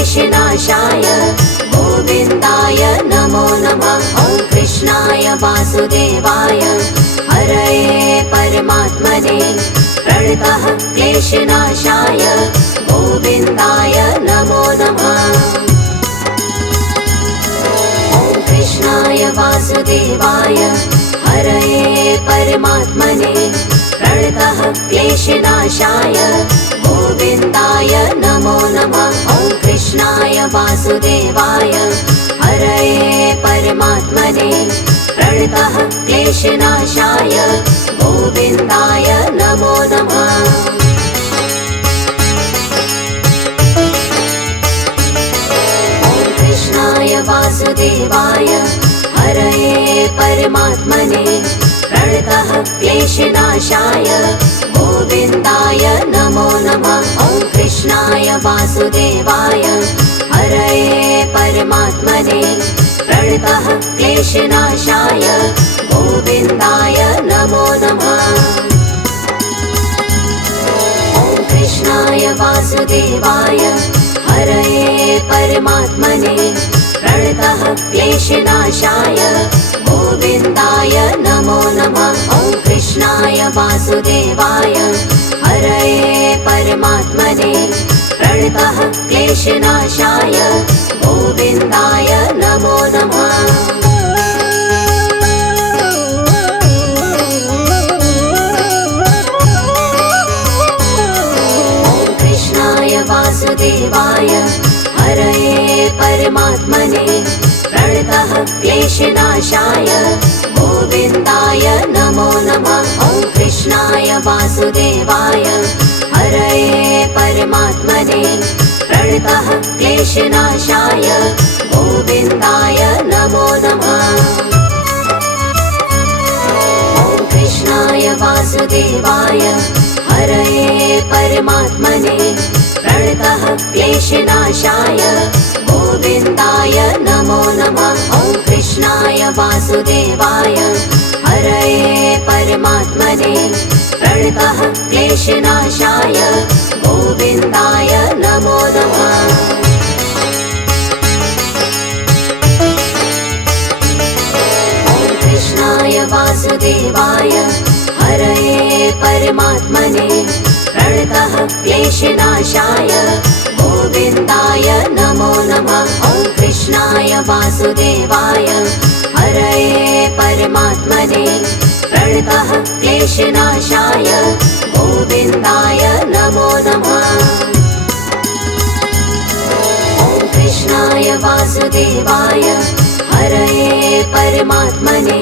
क्लेशनाशाय गोविन्दाय नमो नमः। ॐ कृष्णाय वासुदेवाय हरये परमात्मने प्रणतः क्लेशनाशाय गोविन्दाय नमो नमः। ॐ कृष्णाय वासुदेवाय हरये परमात्मने प्रणतः क्लेशनाशाय गोविन्दाय नमो नमः। ॐ कृष्णाय वासुदेवाय हरये परमात्मने प्रणतः क्लेशनाशाय गोविन्दाय नमो नमः। ॐ कृष्णाय वासुदेवाय हरये परमात्मने प्रणतः क्लेशनाशाय गोविन्दाय नमो नमः। ॐ कृष्णाय वासुदेवाय हरये परमात्मने प्रणतः क्लेशनाशाय गोविन्दाय नमो नमः। ॐ कृष्णाय वासुदेवाय हरये परमात्मने प्रणतः क्लेशनाशाय गोविन्दाय नमो नमः। ॐ कृष्णाय वासुदेवाय हरये परमात्मने प्रणतः क्लेशनाशाय गोविन्दाय नमो नमः। ॐ कृष्णाय वासुदेवाय हरये परमात्मने प्रणतः क्लेशनाशाय गोविन्दाय नमो नमः। ॐ कृष्णाय वासुदेवाय हरये परमात्मने प्रणतः क्लेशनाशाय गोविन्दाय नमो नमः। ॐ कृष्णाय वासुदेवाय हरये परमात्मने प्रणतः क्लेशनाशाय गोविन्दाय नमो नमः। ॐ कृष्णाय वासुदेवाय हरये परमात्मने प्रणतः क्लेशनाशाय गोविन्दाय नमो नमः। ॐ कृष्णाय वासुदेवाय हरये परमात्मने प्रणतः क्लेशनाशाय गोविन्दाय नमो नमः। ॐ कृष्णाय वासुदेवाय हरये परमात्मने प्रणतः क्लेशनाशाय गोविन्दाय नमो नमः। ॐ कृष्णाय वासुदेवाय हरये परमात्मने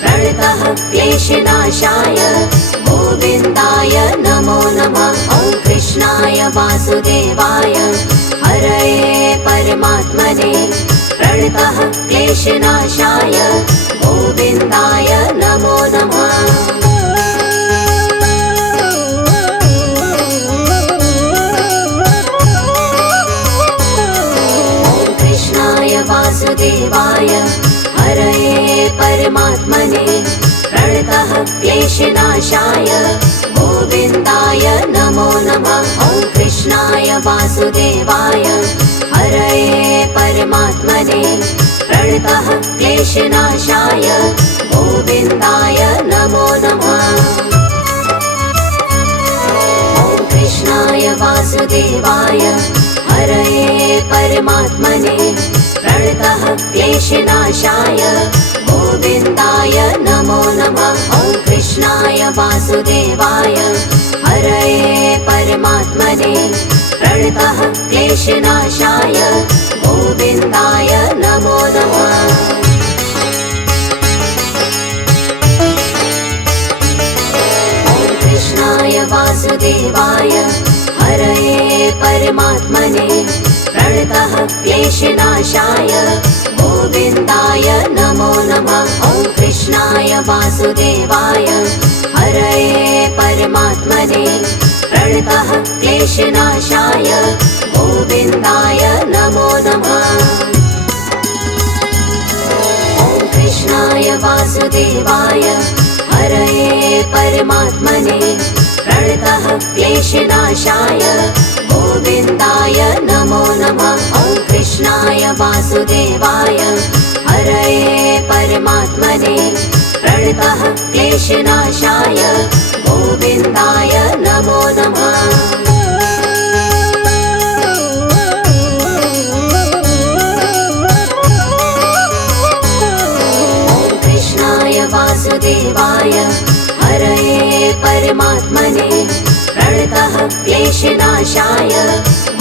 प्रणतः क्लेशनाशाय गोविन्दाय नमो नमः। ॐ कृष्णाय वासुदेवाय हरये परमात्मने प्रणतः क्लेशनाशाय गोविन्दाय नमो नमः। ॐ कृष्णाय वासुदेवाय हरये परमात्मने प्रणतः क्लेशनाशाय गोविन्दाय नमो नमः। ॐ कृष्णाय वासुदेवाय हरये परमात्मने प्रणतः क्लेशनाशाय गोविन्दाय नमो नमः। ॐ कृष्णाय वासुदेवाय हरये परमात्मने प्रणतः क्लेशनाशाय गोविन्दाय नमो नमः। ॐ कृष्णाय वासुदेवाय हरये परमात्मने प्रणतः क्लेशनाशाय गोविन्दाय नमो नमः। ॐ कृष्णाय वासुदेवाय हरये परमात्मने प्रणतः क्लेशनाशाय गोविन्दाय नमो नमः। ॐ कृष्णाय वासुदेवाय हरये परमात्मने प्रणतः क्लेशनाशाय गोविन्दाय नमो नमः। ॐ कृष्णाय वासुदेवाय हरये परमात्मने प्रणतः क्लेशनाशाय गोविन्दाय नमो नमः। वासुदेवाय हरये परमात्मने प्रणतः क्लेशनाशाय गोविन्दाय नमो नमः। वासुदेवाय हरये परमात्मने प्रणतः क्लेशनाशाय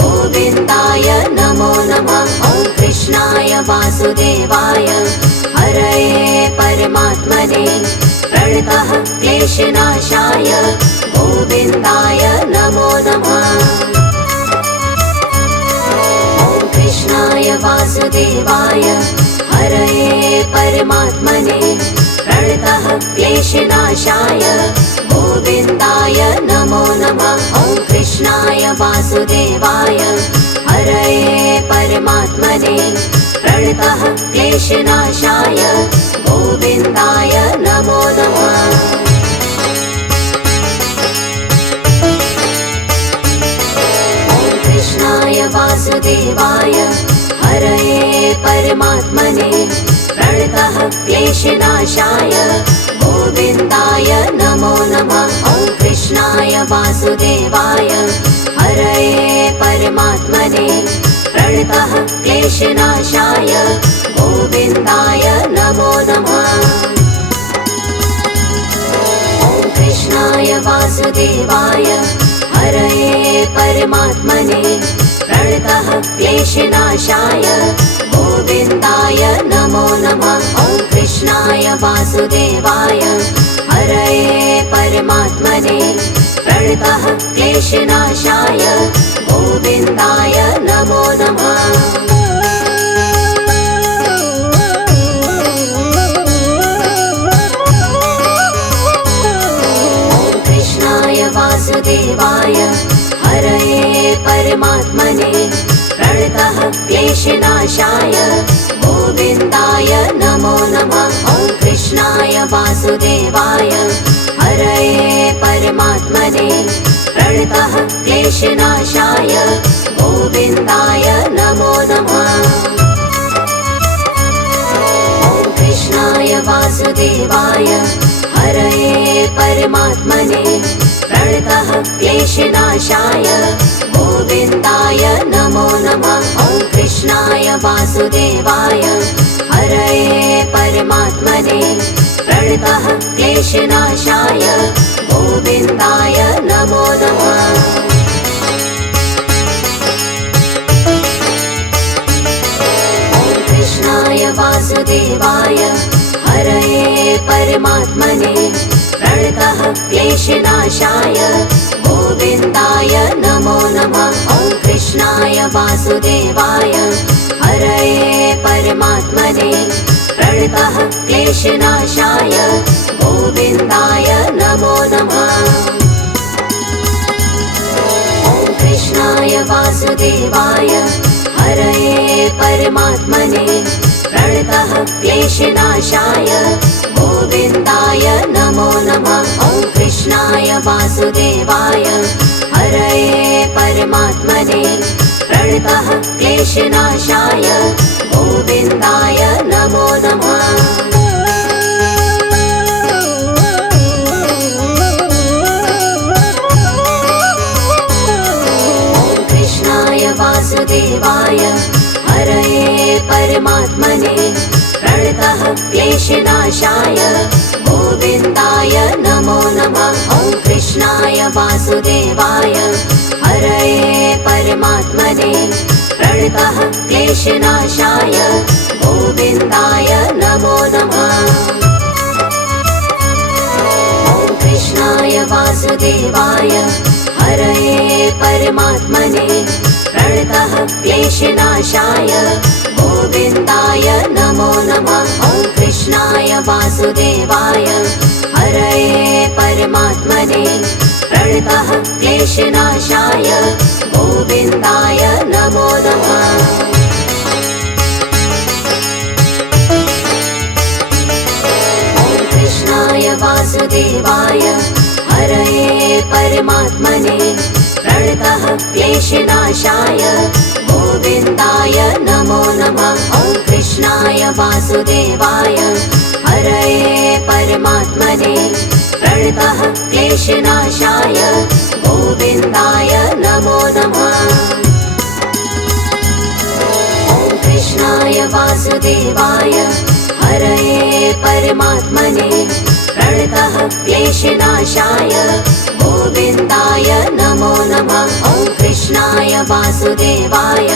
गोविन्दाय नमो नमः। ॐ कृष्णाय वासुदेवाय हरये परमात्मने प्रणतः क्लेशनाशाय गोविन्दाय नमो नमः। ॐ कृष्णाय वासुदेवाय हरये परमात्मने प्रणतः क्लेशनाशाय गोविन्दाय नमो नमः। ॐ कृष्णाय वासुदेवाय हरये परमात्मने प्रणतः क्लेशनाशाय गोविन्दाय नमो नमः। ॐ कृष्णाय वासुदेवाय हरये परमात्मने प्रणतः क्लेशनाशाय गोविन्दाय नमो नमः। ॐ कृष्णाय वासुदेवाय हरये परमात्मने प्रणतः क्लेशनाशाय गोविन्दाय नमो नमः। ॐ कृष्णाय वासुदेवाय हरये परमात्मने प्रणतः क्लेशनाशाय गोविन्दाय नमो नमः। ॐ कृष्णाय वासुदेवाय हरये परमात्मने प्रणतः क्लेशनाशाय गोविन्दाय नमो नमः। ॐ कृष्णाय वासुदेवाय हरये परमात्मने प्रणतः क्लेशनाशाय गोविन्दाय नमो नमः। ॐ कृष्णाय वासुदेवाय हरये परमात्मने प्रणतः क्लेशनाशाय गोविन्दाय नमो नमः। ॐ कृष्णाय वासुदेवाय हरये परमात्मने प्रणतः क्लेशनाशाय गोविन्दाय नमो नमः। ॐ कृष्णाय वासुदेवाय हरये परमात्मने प्रणतः क्लेशनाशाय गोविन्दाय नमो नमः। ॐ कृष्णाय वासुदेवाय हरये परमात्मने प्रणतः क्लेशनाशाय गोविन्दाय नमो नमः। ॐ कृष्णाय वासुदेवाय हरये परमात्मने प्रणतः क्लेशनाशाय गोविन्दाय नमो नमः। ॐ कृष्णाय वासुदेवाय हरये परमात्मने प्रणतः क्लेशनाशाय गोविन्दाय नमो नमः। ॐ कृष्णाय वासुदेवाय हरये परमात्मने प्रणतः क्लेशनाशाय गोविन्दाय नमो नमः। ॐ कृष्णाय वासुदेवाय हरये परमात्मने प्रणतः क्लेशनाशाय गोविन्दाय नमो नमः। ॐ कृष्णाय वासुदेवाय हरये परमात्मने प्रणतः क्लेशनाशाय गोविन्दाय नमो नमः। ॐ कृष्णाय वासुदेवाय हरये परमात्मने प्रणतः क्लेशनाशाय गोविन्दाय नमो नमः। ॐ कृष्णाय वासुदेवाय हरये परमात्मने प्रणतः क्लेशनाशाय गोविन्दाय नमो नमः। ॐ कृष्णाय वासुदेवाय हरये परमात्मने प्रणतः क्लेशनाशाय गोविन्दाय नमो नमः। वासुदेवाय हरये परमात्मने प्रणतः क्लेशनाशाय गोविन्दाय नमो नमः। ॐ कृष्णाय वासुदेवाय हरये परमात्मने प्रणतः क्लेशनाशाय गोविन्दाय नमो नमः। ॐ कृष्णाय वासुदेवाय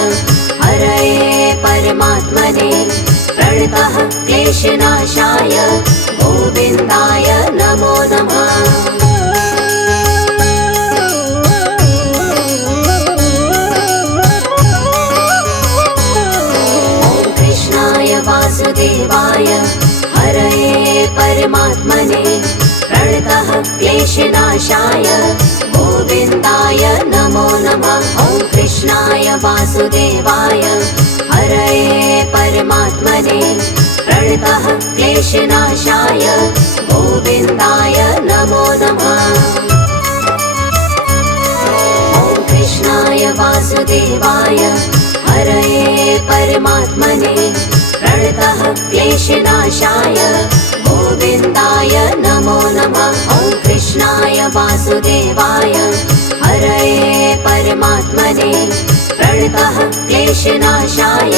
हरये परमात्मने प्रणतः क्लेशनाशाय गोविन्दाय नमो नमः। ॐ कृष्णाय वासुदेवाय हरये परमात्मने प्रणतः क्लेशनाशाय गोविन्दाय नमो नमः। ॐ कृष्णाय वासुदेवाय हरये परमात्मने प्रणतः क्लेशनाशाय गोविन्दाय नमो नमः। ॐ कृष्णाय वासुदेवाय हरये परमात्मने प्रणतः क्लेशनाशाय गोविन्दाय नमो नमः। ॐ कृष्णाय वासुदेवाय हरये परमात्मने प्रणतः क्लेशनाशाय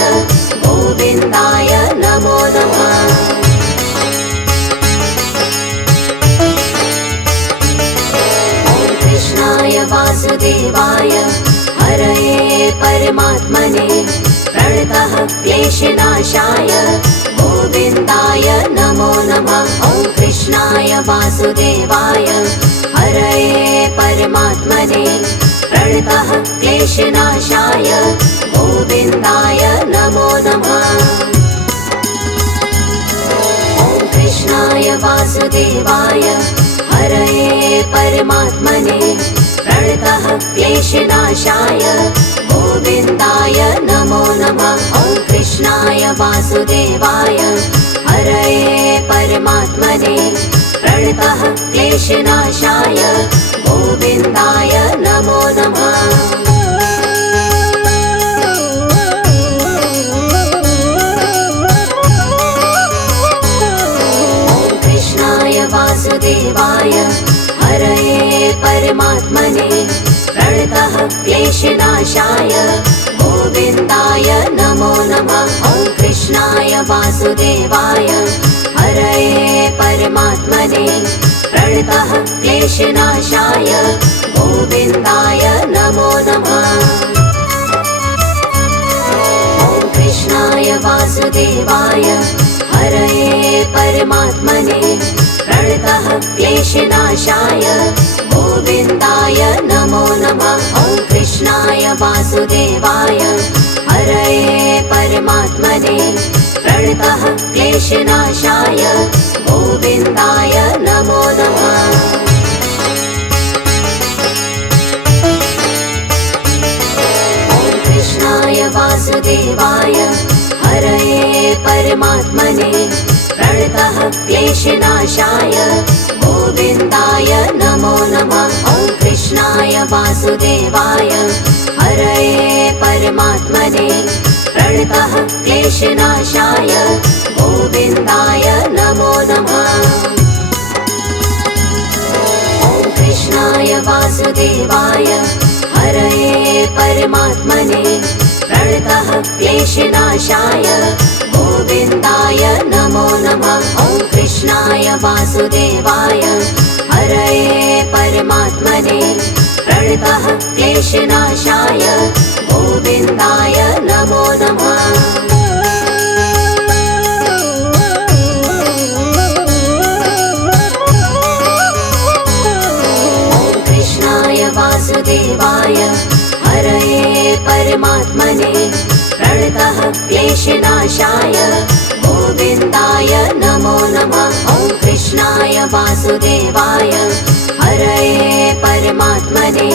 गोविन्दाय नमो नमः। ॐ कृष्णाय वासुदेवाय हरये परमात्मने प्रणतः क्लेशनाशाय गोविन्दाय नमो नमः। ॐ कृष्णाय वासुदेवाय हरये परमात्मने प्रणतः क्लेशनाशाय गोविन्दाय नमो नमः। ॐ कृष्णाय वासुदेवाय हरये परमात्मने प्रणतः क्लेशनाशाय गोविन्दाय नमो नमः। ॐ कृष्णाय वासुदेवाय हरये परमात्मने प्रणतः क्लेशनाशाय गोविन्दाय नमो नमः। ॐ कृष्णाय वासुदेवाय हरये परमात्मने प्रणतः क्लेशनाशाय गोविन्दाय नमो नमः। ॐ कृष्णाय वासुदेवाय हरये परमात्मने प्रणतः क्लेशनाशाय गोविन्दाय नमो नमः। ॐ कृष्णाय वासुदेवाय हरये परमात्मने प्रणतः क्लेशनाशाय गोविन्दाय नमो नमः। ॐ कृष्णाय वासुदेवाय हरये परमात्मने प्रणतः क्लेशनाशाय गोविन्दाय नमो नमः। ॐ कृष्णाय वासुदेवाय हरये परमात्मने प्रणतः क्लेशनाशाय गोविन्दाय नमो नमः। ॐ कृष्णाय वासुदेवाय हरये परमात्मने प्रणतः क्लेशनाशाय गोविन्दाय नमो नमः। ॐ कृष्णाय वासुदेवाय हरये परमात्मने प्रणतः क्लेशनाशाय गोविन्दाय नमो नमः। ॐ कृष्णाय वासुदेवाय हरये परमात्मने प्रणतः क्लेशनाशाय गोविन्दाय नमो नमः। ॐ कृष्णाय वासुदेवाय हरये परमात्मने प्रणतः क्लेशनाशाय गोविन्दाय नमो नमः। ॐ कृष्णाय वासुदेवाय हरये परमात्मने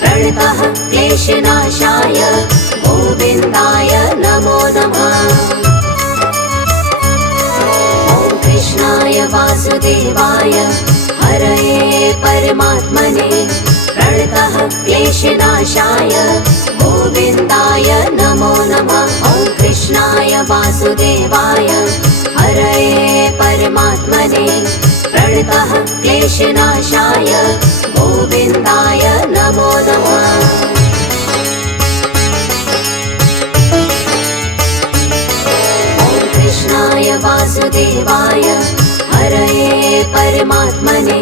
प्रणतः क्लेशनाशाय गोविन्दाय नमो नमः। ॐ कृष्णाय वासुदेवाय हरये परमात्मने प्रणतः क्लेशनाशाय गोविन्दाय नमो नमः। ॐ कृष्णाय वासुदेवाय हरये परमात्मने प्रणतः क्लेशनाशाय गोविन्दाय नमो नमः। कृष्णाय वासुदेवाय हरये परमात्मने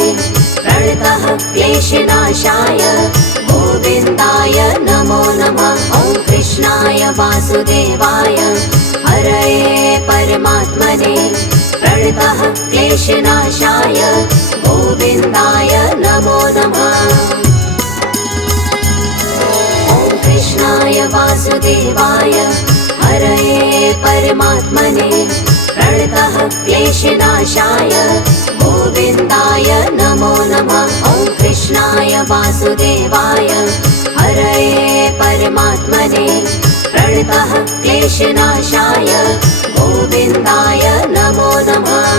प्रणतः क्लेशनाशाय गोविन्दाय नमो नमः। ॐ कृष्णाय वासुदेवाय हरये परमात्मने प्रणतः क्लेशनाशाय गोविन्दाय नमो नमः। ॐ कृष्णाय वासुदेवाय हरये परमात्मने प्रणतः क्लेशनाशाय गोविन्दाय नमो नमः। ॐ कृष्णाय वासुदेवाय हरये परमात्मने प्रणतः क्लेशनाशाय गोविन्दाय नमो नमः।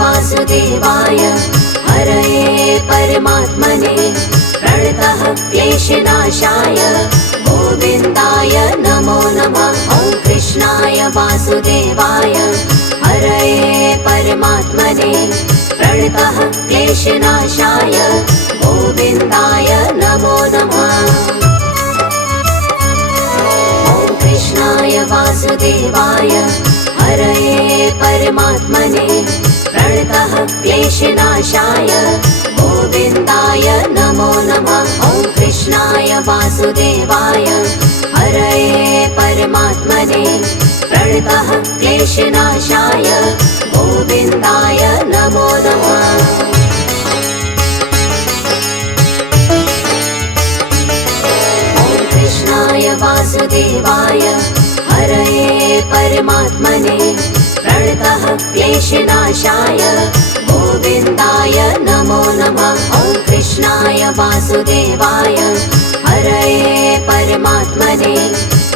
वासुदेवाय हरये परमात्मने प्रणतः क्लेशनाशाय गोविन्दाय नमो नमः। ॐ कृष्णाय वासुदेवाय हरये परमात्मने प्रणतः क्लेशनाशाय गोविन्दाय नमो नमः। ॐ कृष्णाय वासुदेवाय हरये परमात्मने प्रणतः क्लेशनाशाय गोविन्दाय नमो नमः। ॐ कृष्णाय वासुदेवाय हरये परमात्मने प्रणतः क्लेशनाशाय गोविन्दाय नमो नमः। ॐ कृष्णाय वासुदेवाय हरये परमात्मने प्रणतः क्लेशनाशाय गोविन्दाय नमो नमः। ॐ कृष्णाय वासुदेवाय हरये परमात्मने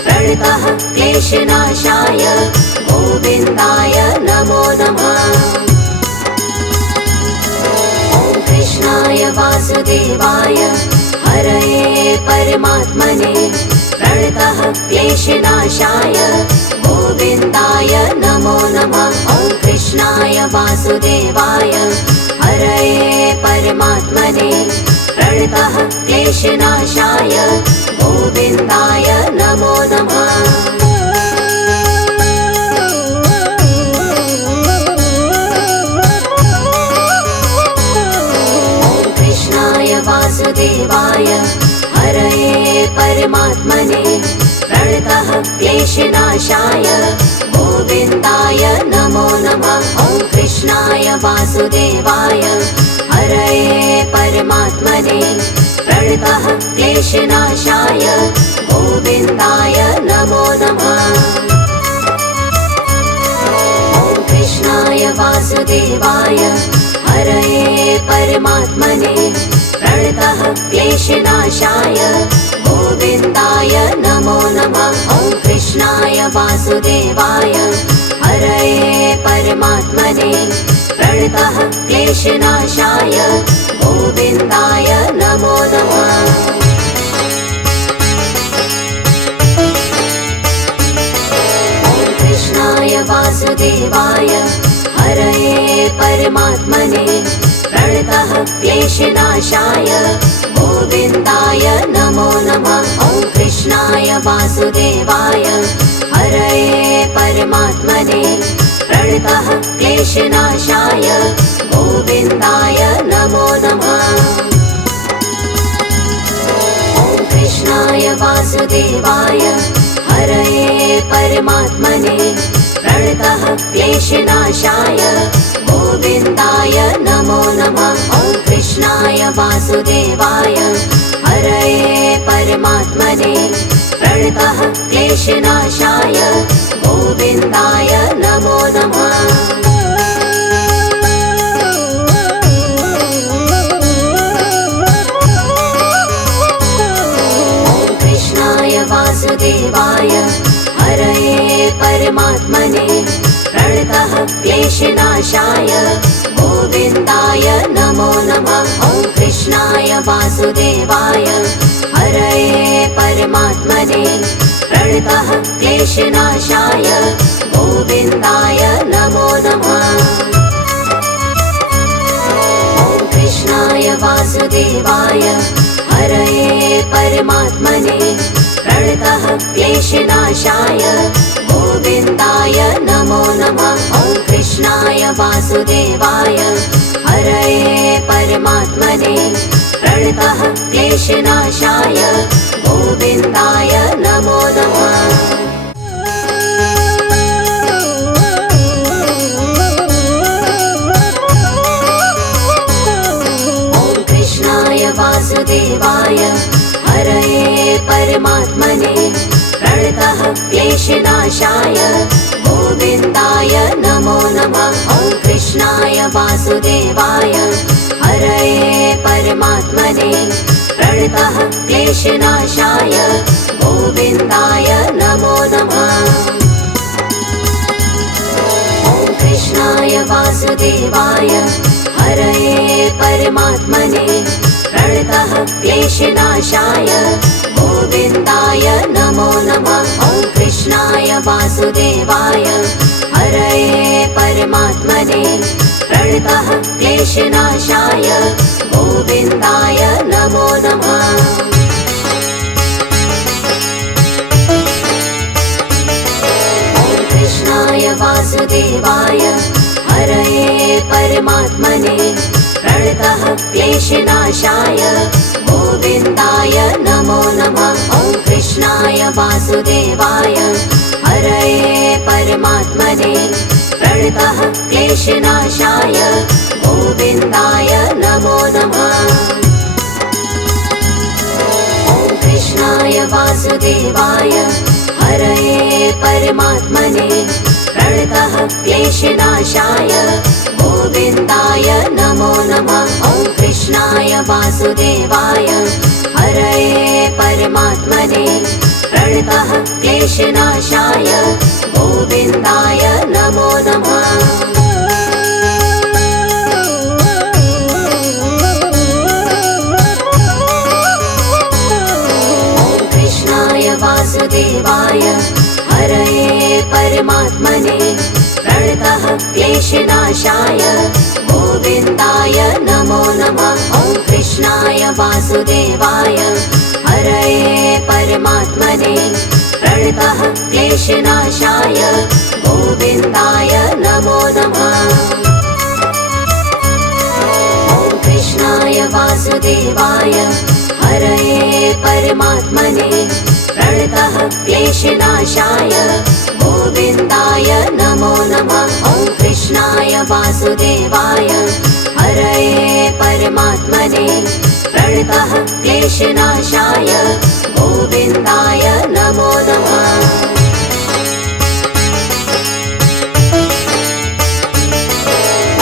प्रणतः क्लेशनाशाय गोविन्दाय नमो नमः। ॐ कृष्णाय वासुदेवाय हरये परमात्मने प्रणतः क्लेशनाशाय गोविन्दाय नमो नमः। ॐ कृष्णाय वासुदेवाय हरये परमात्मने प्रणतः क्लेशनाशाय गोविन्दाय नमो नमः। ॐ कृष्णाय वासुदेवाय हरये परमात्मने प्रणतः क्लेशनाशाय गोविन्दाय नमो नमः। ॐ कृष्णाय वासुदेवाय हरये परमात्मने प्रणतः क्लेशनाशाय गोविन्दाय नमो नमः। ॐ कृष्णाय वासुदेवाय हरये परमात्मने प्रणतः क्लेशनाशाय गोविन्दाय नमो नमः। ॐ कृष्णाय वासुदेवाय हरये परमात्मने प्रणतः क्लेशनाशाय गोविन्दाय नमो नमः। ॐ कृष्णाय वासुदेवाय हरये परमात्मने प्रणतः क्लेशनाशाय गोविन्दाय नमो नमः। ॐ कृष्णाय वासुदेवाय हरये परमात्मने प्रणतः क्लेशनाशाय गोविन्दाय नमो नमः। ॐ कृष्णाय वासुदेवाय हरये परमात्मने प्रणतः क्लेशनाशाय गोविन्दाय नमो नमः। ॐ कृष्णाय वासुदेवाय हरये परमात्मने प्रणतः क्लेशनाशाय गोविन्दाय नमो नमः। ॐ कृष्णाय वासुदेवाय हरये परमात्मने प्रणतः क्लेशनाशाय गोविन्दाय नमो नमः। कृष्णाय वासुदेवाय हरये परमात्मने प्रणतः क्लेशनाशाय गोविन्दाय नमो नमः। ॐ कृष्णाय वासुदेवाय हरये परमात्मने प्रणतः क्लेशनाशाय गोविन्दाय नमो नमः। ॐ कृष्णाय वासुदेवाय हरये परमात्मने प्रणतः क्लेशनाशाय गोविन्दाय नमो नमः। ॐ कृष्णाय वासुदेवाय हरये परमात्मने प्रणतः क्लेशनाशाय गोविन्दाय नमो नमः। ॐ कृष्णाय वासुदेवाय हरये परमात्मने प्रणतः क्लेशनाशाय गोविन्दाय नमो नमः। ॐ कृष्णाय वासुदेवाय हरये परमात्मने प्रणतः क्लेशनाशाय गोविन्दाय नमो नमः। ॐ कृष्णाय वासुदेवाय हरये परमात्मने प्रणतः क्लेशनाशाय गोविन्दाय नमो नमः। ॐ कृष्णाय वासुदेवाय हरये परमात्मने प्रणतः क्लेशनाशाय गोविन्दाय नमो नमः। ॐ कृष्णाय वासुदेवाय हरये परमात्मने प्रणतः क्लेशनाशाय गोविन्दाय नमो नमः। ॐ कृष्णाय वासुदेवाय हरये परमात्मने प्रणतः क्लेशनाशाय गोविन्दाय नमो नमः। ॐ कृष्णाय वासुदेवाय हरये परमात्मने प्रणतः क्लेशनाशाय गोविन्दाय नमो नमः। ॐ कृष्णाय वासुदेवाय हरये परमात्मने प्रणतः क्लेशनाशाय गोविन्दाय नमो नमः। ॐ कृष्णाय वासुदेवाय हरये परमात्मने प्रणतः क्लेशनाशाय गोविन्दाय नमो नमः। ॐ कृष्णाय वासुदेवाय हरये परमात्मने प्रणतः क्लेशनाशाय गोविन्दाय नमो नमः। ॐ कृष्णाय वासुदेवाय हरये परमात्मने प्रणतः क्लेशनाशाय गोविन्दाय नमो नमः।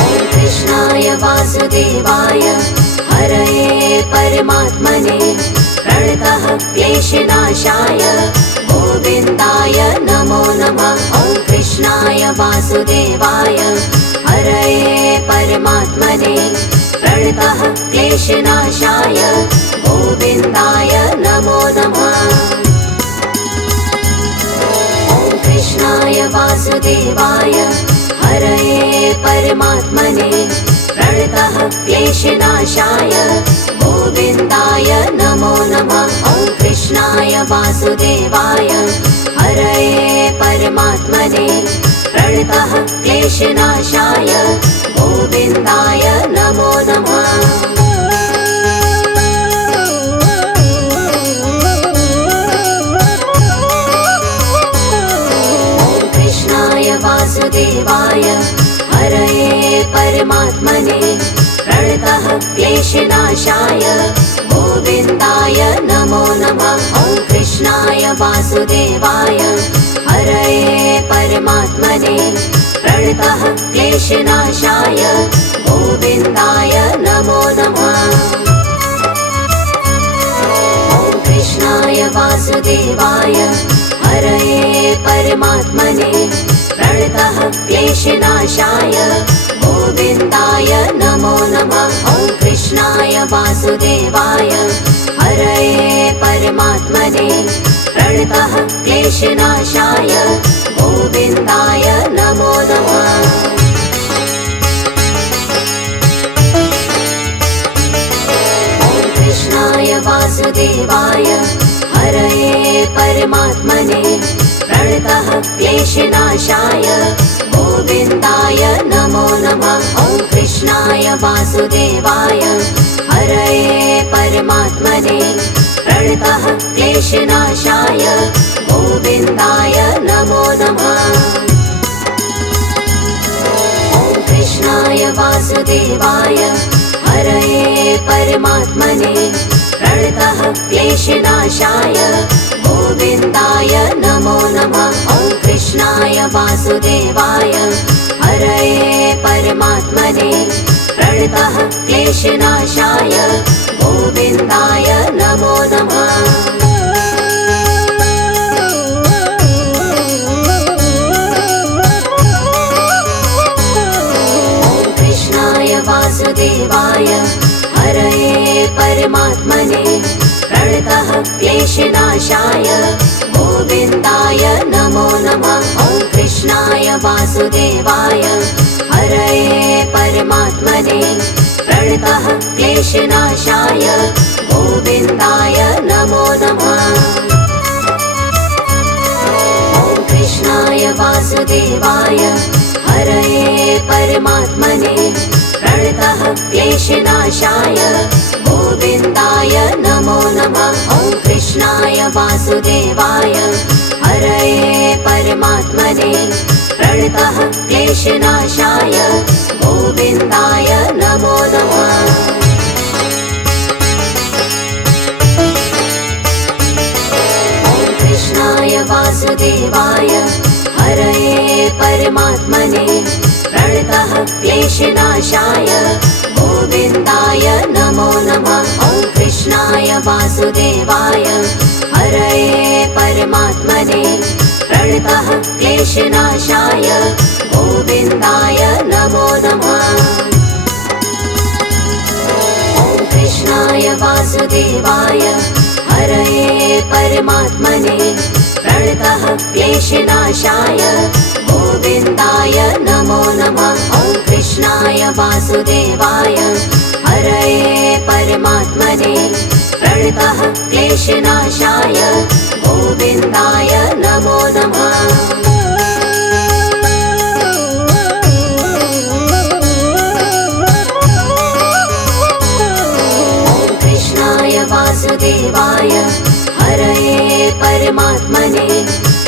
ॐ कृष्णाय वासुदेवाय हरये परमात्मने प्रणतः क्लेशनाशाय गोविन्दाय नमो नमः। ॐ कृष्णाय वासुदेवाय हरये परमात्मने प्रणतः क्लेशनाशाय गोविन्दाय नमो नमः। ॐ कृष्णाय वासुदेवाय हरये परमात्मने प्रणतः क्लेशनाशाय गोविन्दाय नमो नमः। ॐ कृष्णाय वासुदेवाय हरये परमात्मने प्रणतः क्लेशनाशाय गोविन्दाय नमो नमः। ॐ कृष्णाय वासुदेवाय हरये परमात्मने प्रणतः क्लेशनाशाय गोविन्दाय नमो नमः। ॐ कृष्णाय वासुदेवाय हरये परमात्मने प्रणतः क्लेशनाशाय गोविन्दाय नमो नमः। ॐ कृष्णाय वासुदेवाय हरये परमात्मने प्रणतः क्लेशनाशाय गोविन्दाय नमो नमः। ॐ कृष्णाय वासुदेवाय हरये परमात्मने प्रणतः क्लेशनाशाय गोविन्दाय नमो नमः। ॐ कृष्णाय वासुदेवाय हरये परमात्मने प्रणतः क्लेशनाशाय गोविन्दाय नमो नमः। ॐ कृष्णाय वासुदेवाय हरये परमात्मने प्रणतः क्लेशनाशाय गोविन्दाय नमो नमः। ॐ कृष्णाय वासुदेवाय हरये परमात्मने प्रणतः क्लेशनाशाय गोविन्दाय नमो नमः। ॐ कृष्णाय वासुदेवाय हरये परमात्मने प्रणतः क्लेशनाशाय गोविन्दाय नमो नमः। ॐ कृष्णाय वासुदेवाय हरये परमात्मने प्रणतः क्लेशनाशाय गोविन्दाय नमो नमः। ॐ कृष्णाय वासुदेवाय हरये परमात्मने प्रणतः क्लेशनाशाय गोविन्दाय नमो नमः। ॐ कृष्णाय वासुदेवाय हरये परमात्मने प्रणतः क्लेशनाशाय गोविन्दाय नमो नमः। ॐ कृष्णाय वासुदेवाय हरये परमात्मने प्रणतः क्लेशनाशाय गोविन्दाय नमो नमः। ॐ कृष्णाय वासुदेवाय हरये परमात्मने प्रणतः क्लेशनाशाय गोविन्दाय नमो नमः। ॐ कृष्णाय वासुदेवाय हरये परमात्मने प्रणतः क्लेशनाशाय गोविन्दाय नमो नमः। ॐ कृष्णाय वासुदेवाय हरये परमात्मने प्रणतः क्लेशनाशाय गोविन्दाय नमो नमः। ॐ कृष्णाय वासुदेवाय हरये परमात्मने प्रणतः क्लेशनाशाय गोविन्दाय नमो नमः। ॐ कृष्णाय वासुदेवाय हरये परमात्मने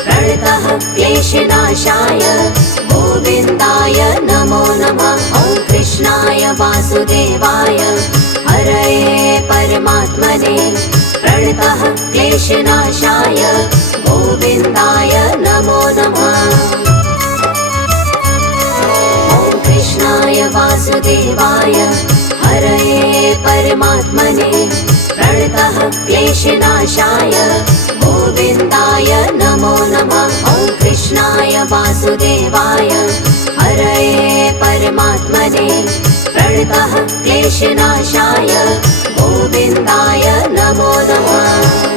प्रणतः क्लेशनाशाय गोविन्दाय नमो नमः। ॐ कृष्णाय वासुदेवाय हरये परमात्मने प्रणतः क्लेशनाशाय गोविन्दाय नमो नमः। ॐ कृष्णाय वासुदेवाय हरये परमात्मने प्रणतः क्लेशनाशाय गोविन्दाय नमो नमः। ॐ कृष्णाय वासुदेवाय हरये परमात्मने प्रणतः क्लेशनाशाय